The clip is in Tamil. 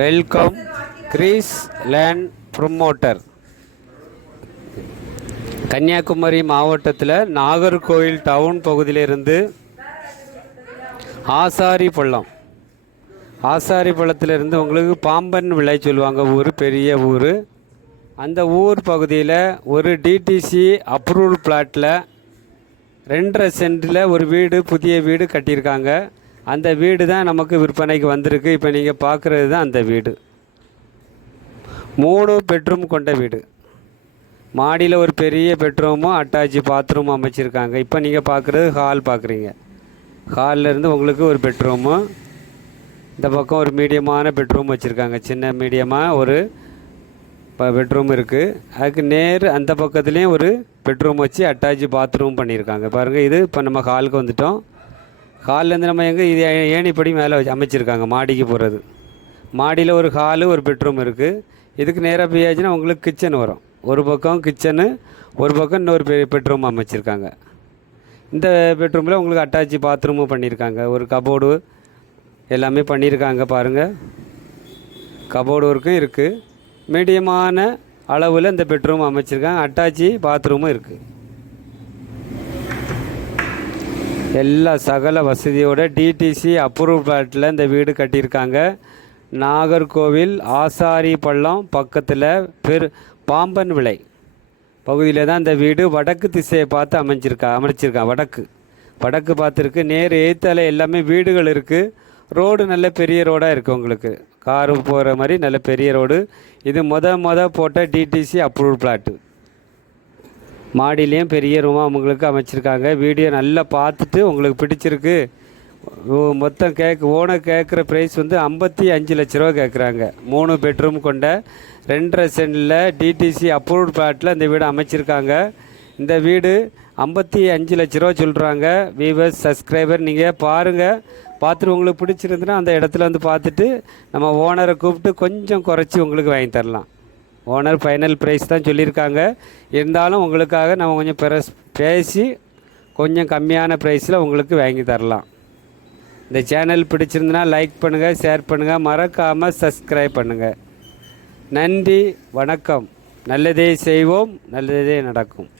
Welcome Greece land promoter. Kanyakumari மாவட்டத்தில் நாகர்கோவில் டவுன் பகுதியிலிருந்து ஆசாரிப்பள்ளத்திலிருந்து உங்களுக்கு பாம்பன் விளை சொல்லுவாங்க. ஊர் பெரிய ஊர். அந்த ஊர் பகுதியில் ஒரு டிடிசி அப்ரூவல் பிளாட்டில் 2.5 சென்டில் ஒரு வீடு, புதிய வீடு கட்டியிருக்காங்க. அந்த வீடு தான் நமக்கு விற்பனைக்கு வந்திருக்கு. இப்போ நீங்கள் பார்க்குறது தான் அந்த வீடு. 3 பெட்ரூம் கொண்ட வீடு. மாடியில் ஒரு பெரிய பெட்ரூமும் அட்டாச்சி பாத்ரூமும் அமைச்சிருக்காங்க. இப்போ நீங்கள் பார்க்குறது ஹால் பார்க்குறீங்க. ஹாலிலேருந்து உங்களுக்கு ஒரு பெட்ரூமு, இந்த பக்கம் ஒரு மீடியமான பெட்ரூம் வச்சுருக்காங்க. சின்ன மீடியமாக ஒரு பெட்ரூம் இருக்குது. அதுக்கு நேர் அந்த பக்கத்துலேயும் ஒரு பெட்ரூம் வச்சு அட்டாச்சி பாத்ரூம் பண்ணியிருக்காங்க. பாருங்கள், இது இப்போ நம்ம ஹாலுக்கு வந்துட்டோம். ஹால்லேருந்து நம்ம எங்கே இது ஏணிப்படி மேலே வச்சு அமைச்சிருக்காங்க மாடிக்கு போகிறது. மாடியில் ஒரு ஹாலு, ஒரு பெட்ரூம் இருக்குது. இதுக்கு நேராக போயாச்சுன்னா உங்களுக்கு கிச்சன் வரும். ஒரு பக்கம் கிச்சனு, ஒரு பக்கம் இன்னொரு பெட்ரூம் அமைச்சிருக்காங்க. இந்த பெட்ரூமில் உங்களுக்கு அட்டாச்சி பாத்ரூமும் பண்ணியிருக்காங்க. ஒரு கபோர்டு எல்லாமே பண்ணியிருக்காங்க. பாருங்கள், கபோர்டு ஒர்க்கும் இருக்குது. மீடியமான அளவில் இந்த பெட்ரூம் அமைச்சிருக்காங்க. அட்டாச்சி பாத்ரூமும் இருக்குது. எல்லா சகல வசதியோட டிடிசி அப்ரூவ் பிளாட்டில் இந்த வீடு கட்டியிருக்காங்க. நாகர்கோவில் ஆசாரிப்பள்ளம் பக்கத்தில் பாம்பன் விளை பகுதியில் தான் இந்த வீடு. வடக்கு திசையை பார்த்து அமைச்சிருக்கான். வடக்கு பார்த்துருக்கு. நேர் ஏத்தால எல்லாமே வீடுகள் இருக்குது. ரோடு நல்ல பெரிய ரோடாக இருக்குது. உங்களுக்கு காரு போகிற மாதிரி நல்ல பெரிய ரோடு. இது மொத போட்ட டிடிசி அப்ரூவ் பிளாட்டு. மாடிலையும் பெரிய ரூமாக உங்களுக்கு அமைச்சிருக்காங்க. வீடியோ நல்லா பார்த்துட்டு உங்களுக்கு பிடிச்சிருக்கு. மொத்தம் ஓனர் கேட்குற ப்ரைஸ் வந்து 55 லட்ச ரூபா கேட்குறாங்க. 3 பெட்ரூம் கொண்ட 2.5 சென்டில் டிடிசி அப்ரூவ்ட் பிளாட்டில் இந்த வீடு அமைச்சிருக்காங்க. இந்த வீடு 55 லட்ச ரூபா சொல்கிறாங்க. வீவர்ஸ், சப்ஸ்கிரைபர், நீங்கள் பாருங்கள். பார்த்துட்டு உங்களுக்கு பிடிச்சிருந்துன்னா அந்த இடத்துல வந்து பார்த்துட்டு நம்ம ஓனரை கூப்பிட்டு கொஞ்சம் குறைச்சி உங்களுக்கு வாங்கி தரலாம். ஓனர் ஃபைனல் ப்ரைஸ் தான் சொல்லியிருக்காங்க. இருந்தாலும் உங்களுக்காக நம்ம கொஞ்சம் பேசி கொஞ்சம் கம்மியான ப்ரைஸில் உங்களுக்கு வாங்கி தரலாம். இந்த சேனல் பிடிச்சிருந்துன்னா லைக் பண்ணுங்கள், ஷேர் பண்ணுங்கள், மறக்காமல் சப்ஸ்கிரைப் பண்ணுங்கள். நன்றி, வணக்கம். நல்லதே செய்வோம், நல்லதே நடக்கும்.